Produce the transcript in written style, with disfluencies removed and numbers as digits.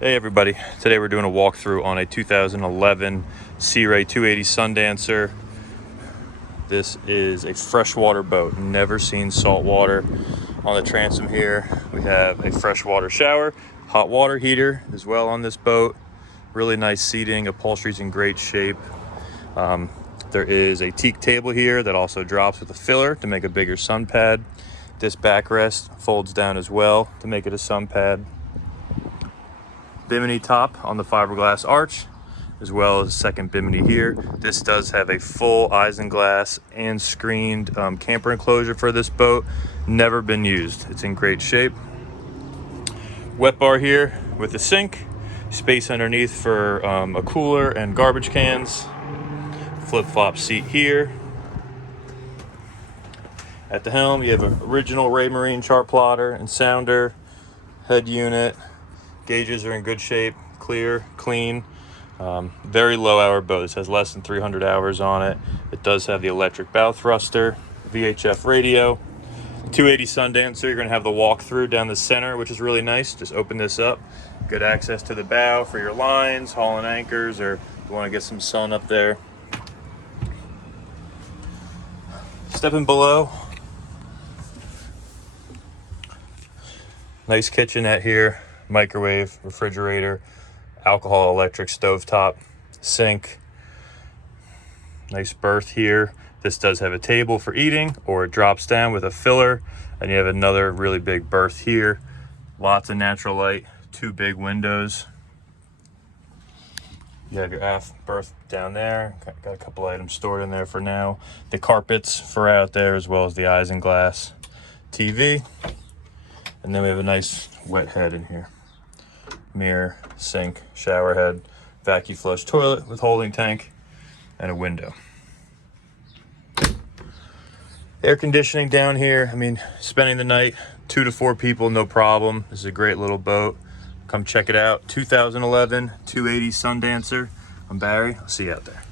Hey everybody, today we're doing a walkthrough on a 2011 Sea Ray 280 Sundancer. This is a freshwater boat, never seen salt water. On the transom here, we have a freshwater shower, hot water heater as well on this boat. Really nice seating, upholstery's in great shape. There is a teak table here that also drops with a filler to make a bigger sun pad. This backrest folds down as well to make it a sun pad. Bimini top on the fiberglass arch, as well as a second bimini here. This does have a full isinglass and screened camper enclosure for this boat. Never been used. It's in great shape. Wet bar here with a sink, space underneath for a cooler and garbage cans. Flip-flop seat here. At the helm, you have an original Raymarine chart plotter and sounder, head unit. Gauges are in good shape, clear, clean. Very low hour boat. This has less than 300 hours on it. It does have the electric bow thruster, VHF radio. 280 Sundancer, you're gonna have the walk-through down the center, which is really nice. Just open this up. Good access to the bow for your lines, hauling anchors, or you wanna get some sun up there. Stepping below. Nice kitchenette here. Microwave, refrigerator, alcohol electric stovetop, sink. Nice berth here. This does have a table for eating, or it drops down with a filler, and you have another really big berth here. Lots of natural light, two big windows. You have your aft berth down there. Got a couple items stored in there for now. The carpets for out there, as well as the isinglass TV. And then we have a nice wet head in here. Mirror, sink, shower head, vacuum flush toilet with holding tank, and a window. Air conditioning down here. I mean, spending the night, 2 to 4 people, no problem. This is a great little boat. Come check it out. 2011 280 Sundancer. I'm Barry. I'll see you out there.